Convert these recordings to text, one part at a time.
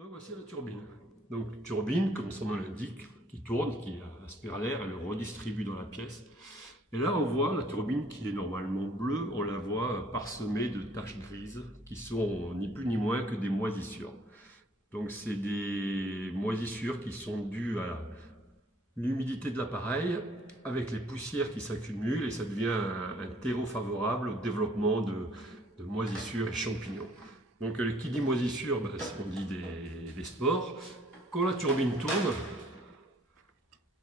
Donc voici la turbine. Donc turbine, comme son nom l'indique, qui tourne, qui aspire l'air et le redistribue dans la pièce. Et là on voit la turbine qui est normalement bleue, on la voit parsemée de taches grises qui sont ni plus ni moins que des moisissures. Donc c'est des moisissures qui sont dues à l'humidité de l'appareil avec les poussières qui s'accumulent et ça devient un terreau favorable au développement de moisissures et champignons. Donc qui dit moisissure, on dit des spores. Quand la turbine tourne,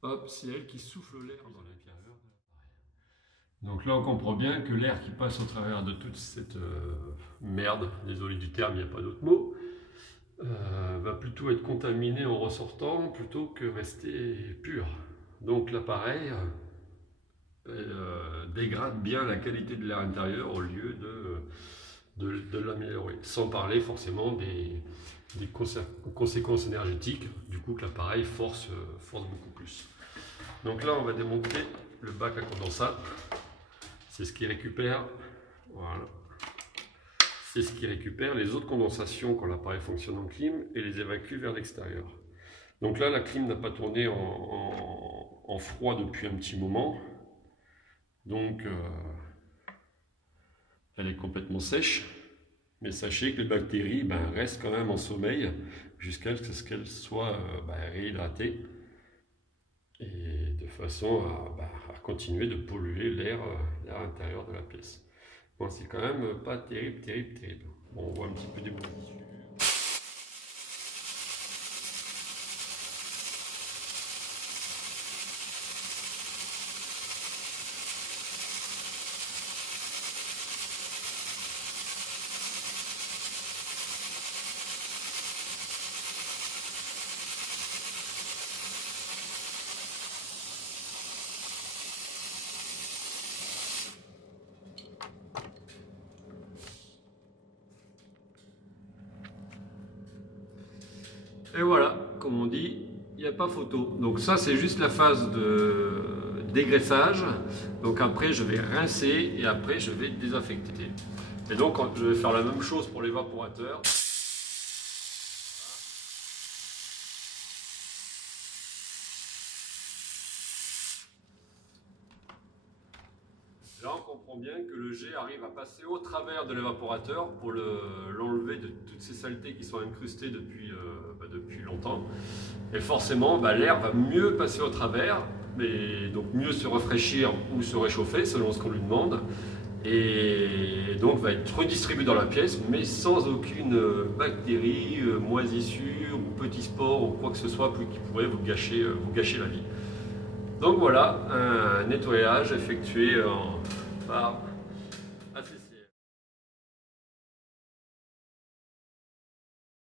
hop, c'est elle qui souffle l'air dans l'intérieur de l'appareil. Donc là on comprend bien que l'air qui passe au travers de toute cette merde, désolé du terme, il n'y a pas d'autre mot, va plutôt être contaminé en ressortant plutôt que rester pur. Donc l'appareil dégrade bien la qualité de l'air intérieur au lieu de l'améliorer, sans parler forcément des conséquences énergétiques, du coup que l'appareil force beaucoup plus. Donc là on va démonter le bac à condensat, c'est ce qui récupère, voilà, c'est ce qui récupère les eaux de condensation quand l'appareil fonctionne en clim et les évacue vers l'extérieur. Donc là la clim n'a pas tourné en froid depuis un petit moment, donc elle est complètement sèche, mais sachez que les bactéries restent quand même en sommeil jusqu'à ce qu'elles soient réhydratées et de façon à continuer de polluer l'air intérieur de la pièce. Bon, c'est quand même pas terrible. Bon, on voit un petit peu des moisissures. Et voilà, comme on dit, il n'y a pas photo. Donc ça, c'est juste la phase de dégraissage. Donc après, je vais rincer et après, je vais désinfecter. Et donc, je vais faire la même chose pour l'évaporateur. Là, on comprend bien que le jet arrive à passer au travers de l'évaporateur pour l'enlever de toutes ces saletés qui sont incrustées depuis longtemps. Et forcément, l'air va mieux passer au travers, mais donc mieux se rafraîchir ou se réchauffer selon ce qu'on lui demande. Et donc va être redistribué dans la pièce, mais sans aucune bactérie, moisissure ou petit spore ou quoi que ce soit qui pourrait vous gâcher la vie. Donc voilà, un nettoyage effectué par